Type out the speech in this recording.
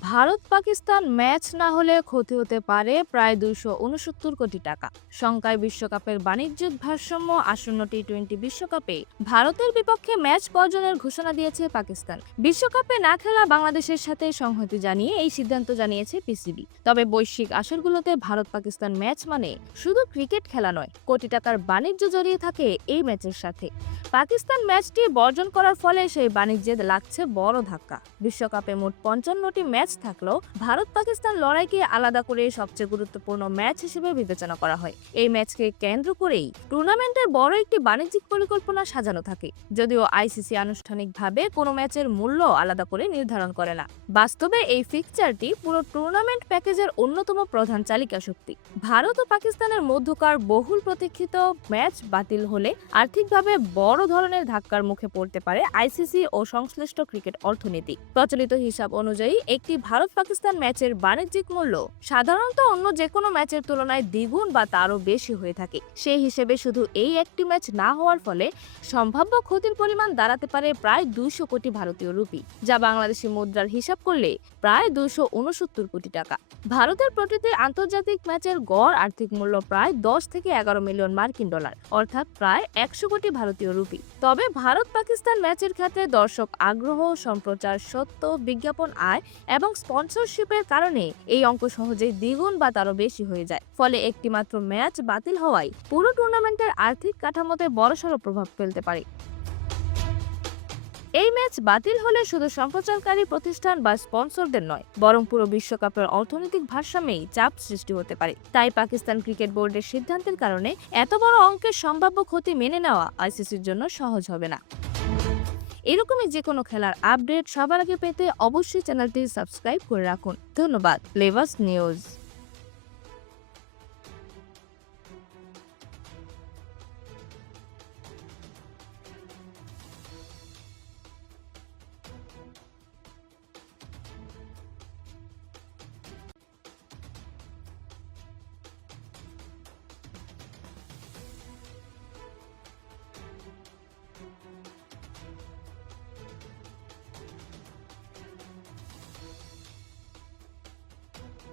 Bharat Pakistan match না হলে ক্ষতি হতে পারে প্রায় 269 কোটি টাকা। শঙ্কায় বিশ্বকাপের বাণিজ্যিক ভারসাম্য। আসন্ন টি-20 বিশ্বকাপে ভারতের বিপক্ষে ম্যাচ বর্জনের ঘোষণা দিয়েছে পাকিস্তান। বিশ্বকাপে না খেলা বাংলাদেশের সাথে সংহতি জানিয়ে এই সিদ্ধান্ত জানিয়েছে পিসিবি। তবে বৈশ্বিক আসরগুলোতে ভারত পাকিস্তান ম্যাচ মানে শুধু ক্রিকেট খেলা নয়, কোটি টাকার বাণিজ্য জড়িয়ে থাকে এই ম্যাচের সাথে। পাকিস্তান ম্যাচটি বর্জন করার ফলে সেই বাণিজ্যে লাগছে বড় ধাক্কা। বিশ্বকাপে মোট 55টি ম্যাচ থাকলেও ভারত পাকিস্তান লড়াইকে আলাদা করে সবচেয়ে গুরুত্বপূর্ণ ম্যাচ হিসেবে বিবেচনা করা হয়। এই ম্যাচকে কেন্দ্র করেই টুর্নামেন্টের বড় একটি বাণিজ্যিক পরিকল্পনা সাজানো থাকে, যদিও আইসিসি আনুষ্ঠানিকভাবে কোনো ম্যাচের মূল্য আলাদা করে নির্ধারণ করে না। বাস্তবে এই ফিকচারটি পুরো টুর্নামেন্ট প্যাকেজের অন্যতম প্রধান চালিকা শক্তি। ভারত ও পাকিস্তানের মধ্যকার বহুল প্রতীক্ষিত ম্যাচ বাতিল হলে আর্থিকভাবে বড় ধরনের ধাক্কার মুখে পড়তে পারে আইসিসি ও সংশ্লিষ্ট ক্রিকেট অর্থনীতি। প্রচলিত হিসাব অনুযায়ী একটি ভারত পাকিস্তান ম্যাচের বাণিজ্যিক মূল্য সাধারণত অন্য যে কোনো ম্যাচের তুলনায় দ্বিগুণ বা তারও বেশি হয়ে থাকে। সেই হিসেবে শুধু এই একটি ম্যাচ না হওয়ার ফলে সম্ভাব্য ক্ষতির পরিমাণ দাঁড়াতে পারে প্রায় 200 কোটি ভারতীয় রুপি, যা বাংলাদেশি মুদ্রার হিসাব করলে প্রায় 269 কোটি টাকা। ভারতের প্রতিটি আন্তর্জাতিক ম্যাচের গড় আর্থিক মূল্য প্রায় 10 থেকে 11 মিলিয়ন মার্কিন ডলার, অর্থাৎ প্রায় 100 কোটি ভারতীয় রুপি। তবে ভারত পাকিস্তান ম্যাচের ক্ষেত্রে দর্শক আগ্রহ, সম্প্রচার সত্য, বিজ্ঞাপন আয় এবং স্পন্সরশিপের কারণে এই অঙ্ক সহজেই দ্বিগুণ বা তারও বেশি হয়ে যায়। ফলে একটি মাত্র ম্যাচ বাতিল হওয়ায় পুরো টুর্নামেন্টের আর্থিক কাঠামোতে বড়সড় প্রভাব ফেলতে পারে। এই ম্যাচ বাতিল হলে শুধু সম্প্রচারকারী প্রতিষ্ঠান বা স্পন্সরদের নয়, বরং পুরো বিশ্বকাপের অর্থনৈতিক ভারসাম্যেই চাপ সৃষ্টি হতে পারে। তাই পাকিস্তান ক্রিকেট বোর্ডের সিদ্ধান্তের কারণে এত বড় অঙ্কের সম্ভাব্য ক্ষতি মেনে নেওয়া আইসিসির জন্য সহজ হবে না। এরকমই যে কোনো খেলার আপডেট সবার আগে পেতে অবশ্যই চ্যানেলটি সাবস্ক্রাইব করে রাখুন। ধন্যবাদ। লেভাস নিউজ।